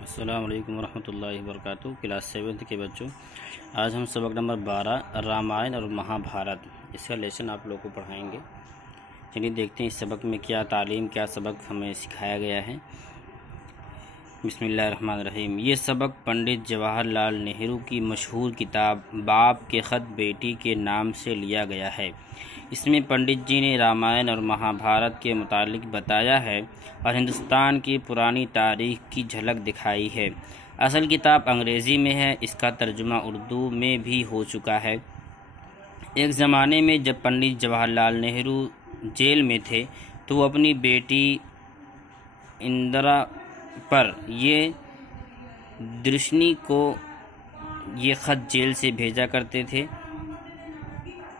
अस्सलाम वालेकुम रहमतुल्लाहि वबरकातुहू। क्लास 7 के बच्चों, आज हम सबक नंबर 12 रामायण और महाभारत इसका लेसन आप लोग को पढ़ाएंगे। चलिए देखते हैं इस सबक में क्या तालीम, क्या सबक हमें सिखाया गया है। बिस्मिल्लाहिर्रहमानिर्रहीम। ये सबक पंडित जवाहरलाल नेहरू की मशहूर किताब बाप के ख़त बेटी के नाम से लिया गया है। इसमें पंडित जी ने रामायण और महाभारत के मुतालिक बताया है और हिंदुस्तान की पुरानी तारीख की झलक दिखाई है। असल किताब अंग्रेज़ी में है, इसका तर्जुमा उर्दू में भी हो चुका है। एक ज़माने में जब पंडित जवाहरलाल नेहरू जेल में थे तो वो अपनी बेटी इंदिरा पर ये दृष्टि को ये ख़त जेल से भेजा करते थे।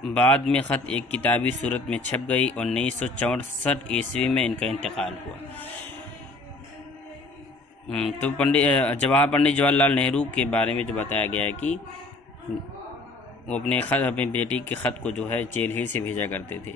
बाद में ख़त एक किताबी सूरत में छप गई और 1964 ईस्वी में इनका इंतकाल हुआ। तो पंडित जवाहरलाल नेहरू के बारे में जो बताया गया है कि वो अपनी बेटी के ख़त को जो है जेल ही से भेजा करते थे।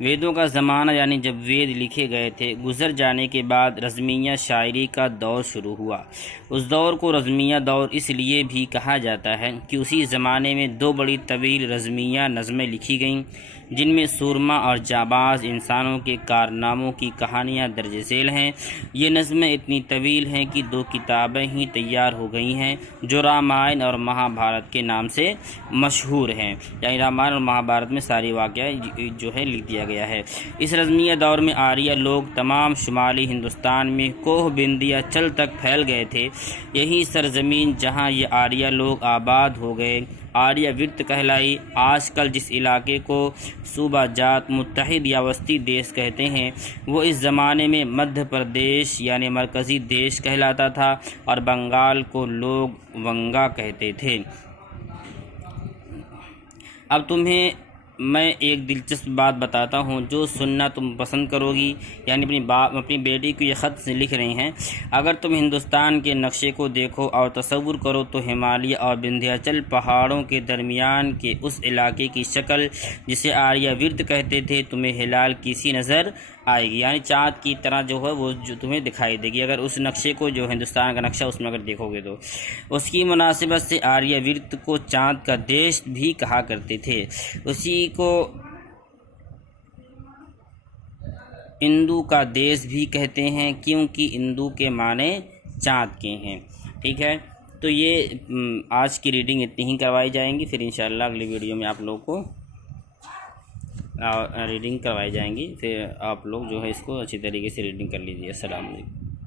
वेदों का ज़माना यानी जब वेद लिखे गए थे गुज़र जाने के बाद रज़मिया शायरी का दौर शुरू हुआ। उस दौर को रज़मिया दौर इसलिए भी कहा जाता है कि उसी ज़माने में दो बड़ी तवील रज़मिया नज़में लिखी गईं जिनमें सूरमा और जाबाज इंसानों के कारनामों की कहानियाँ दर्ज झेल हैं। ये नज़में इतनी तवील हैं कि दो किताबें ही तैयार हो गई हैं जो रामायण और महाभारत के नाम से मशहूर हैं। यानी रामायण और महाभारत में सारी वाक़या जो है लिख दिया गया है। इस रज़मिया दौर में आर्य लोग तमाम शुमाली हिंदुस्तान में कोह बिंदिया चल तक फैल गए थे। यही सरजमीन जहाँ ये आर्य लोग आबाद हो गए आर्यवर्त कहलाई। आजकल जिस इलाके को सूबा जात मुत्तहिद या वस्ती देश कहते हैं वो इस ज़माने में मध्य प्रदेश यानी मरकज़ी देश कहलाता था और बंगाल को लोग वंगा कहते थे। अब तुम्हें मैं एक दिलचस्प बात बताता हूँ जो सुनना तुम पसंद करोगी। यानी अपनी बेटी को ये ख़त से लिख रही हैं। अगर तुम हिंदुस्तान के नक्शे को देखो और तसव्वुर करो तो हिमालय और विंध्याचल पहाड़ों के दरमियान के उस इलाके की शक्ल जिसे आर्यवर्त कहते थे तुम्हें हिलाल की सी नज़र आएगी। यानी चाँद की तरह जो है वो जो तुम्हें दिखाई देगी अगर उस नक्शे को, जो हिंदुस्तान का नक्शा, उसमें अगर देखोगे तो। उसकी मुनासिबत से आर्यवर्त को चाँद का देश भी कहा करते थे। उसी को इंदु का देश भी कहते हैं क्योंकि इंदु के माने चाँद के हैं। ठीक है, तो ये आज की रीडिंग इतनी ही करवाई जाएंगी। फिर इंशाअल्लाह अगली वीडियो में आप लोग को रीडिंग करवाई जाएंगी। फिर आप लोग जो है इसको अच्छी तरीके से रीडिंग कर लीजिए। अस्सलाम वालेकुम।